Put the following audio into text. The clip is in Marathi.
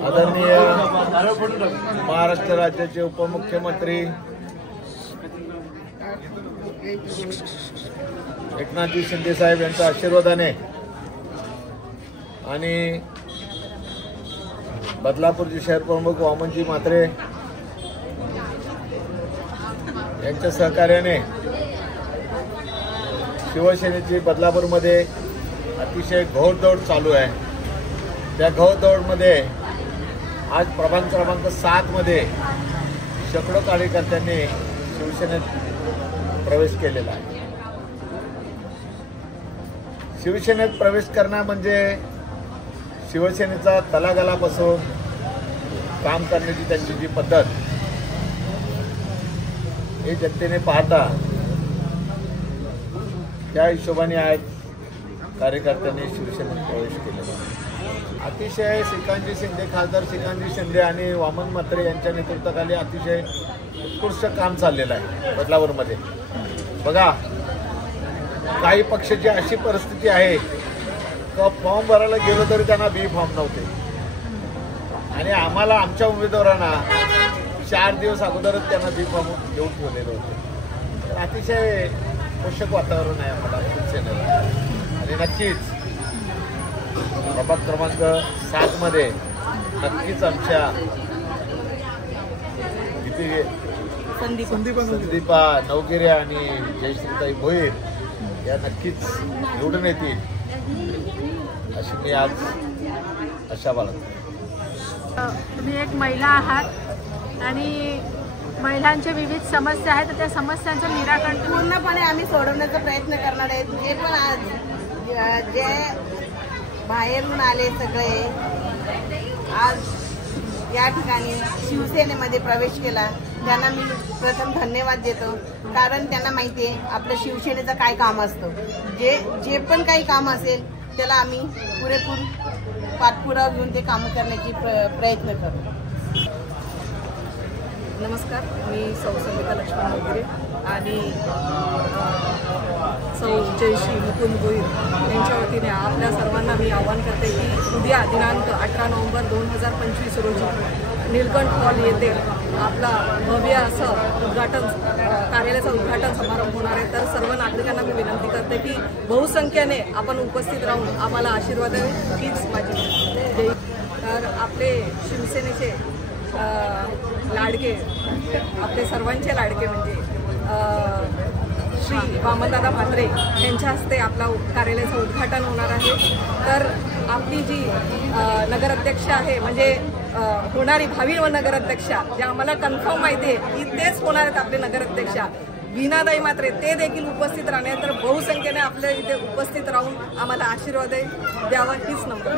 आदरणीय महाराष्ट्र राज्याचे उपमुख्यमंत्री एकनाथजी शिंदे साहेब यांच्या आशीर्वादाने आणि बदलापूरचे शहर प्रमुख वामनजी म्हात्रे यांच्या सहकार्याने शिवसेनेची बदलापूरमध्ये अतिशय घोडदौड चालू आहे। त्या घोडदौडमध्ये आज प्रभाग क्रमांक 7 मध्ये शेकडो कार्यकर्त्यांनी शिवसेनेत प्रवेश केलेला आहे। शिवसेनेत प्रवेश करणं म्हणजे शिवसेनेचा तलागालापासून काम करण्याची त्यांची जी पद्धत हे जनतेने पाहता त्या हिशोबाने आज कार्यकर्त्यांनी शिवसेनेत प्रवेश केलेला आहे। अतिशय श्रीकांतजी शिंदे, खासदार श्रीकांतजी शिंदे आणि वामन म्हात्रे यांच्या नेतृत्वाखाली अतिशय उत्कृष्ट काम चाललेलं आहे बदलापूरमध्ये। बघा, काही पक्षाची अशी परिस्थिती आहे की फॉर्म भरायला गेलो तरी त्यांना बी फॉर्म नव्हते आणि आम्हाला आमच्या उमेदवारांना 4 दिवस अगोदरच त्यांना बी फॉर्म देऊन ठेवलेलं होतं। तर अतिशय पोषक वातावरण आहे आम्हाला शिवसेनेला आणि नक्कीच प्रभाग क्रमांक 7 मध्ये नक्कीच आमच्या संदीपा नवगिरे आणि जयश्रीताई भोईर या नक्कीच निवडून येतील अशी मी आज आशा बाळगतो। तुम्ही एक महिला आहात आणि महिलांच्या विविध समस्या आहेत, त्या समस्यांचं निराकरण पूर्णपणे आम्ही सोडवण्याचा प्रयत्न करणार आहेत। जे पण आज जे बाहेरून आले सगळे आज या ठिकाणी शिवसेनेमध्ये प्रवेश केला त्यांना मी प्रथम धन्यवाद देतो, कारण त्यांना माहिती आहे आपल्या शिवसेनेचं काय काम असतं। जे पण काही काम असेल त्याला आम्ही पुरेपूर पाठपुरावा घेऊन ते काम करण्याची प्रयत्न करू। नमस्कार, मी सौ संगीता लक्ष्मण वगैरे आणि सौ जयश्री मुकुंद भोईर यांच्या वतीने आपल्या सर्वांना मी आवाहन करते की उद्या दिनांक 18 नोव्हेंबर 2025 रोजी नीलकंठ हॉल येथे आपला भव्य असं उद्घाटन कार्यालयाचा उद्घाटन समारंभ होणार आहे। तर सर्व नागरिकांना मी विनंती करते की बहुसंख्येने आपण उपस्थित राहून आम्हाला आशीर्वाद द्यावे हीच माझी। तर आपले शिवसेनेचे लाडके, आपले सर्वांचे लाडके म्हणजे श्री वामनदादा म्हात्रे यांच्या हस्ते आपला कार्यालयाचं उद्घाटन होणार आहे। तर आपली जी नगराध्यक्ष आहे म्हणजे होणारी भावी नगराध्यक्षा ज्या आम्हाला कन्फर्म माहिती आहे की तेच होणार आहेत आपले नगराध्यक्षा वीणाताई म्हात्रे, ते देखील उपस्थित राहणार। तर बहुसंख्येने आपल्या इथे उपस्थित राहून आम्हाला आशीर्वाद द्यावा हीच नम्र।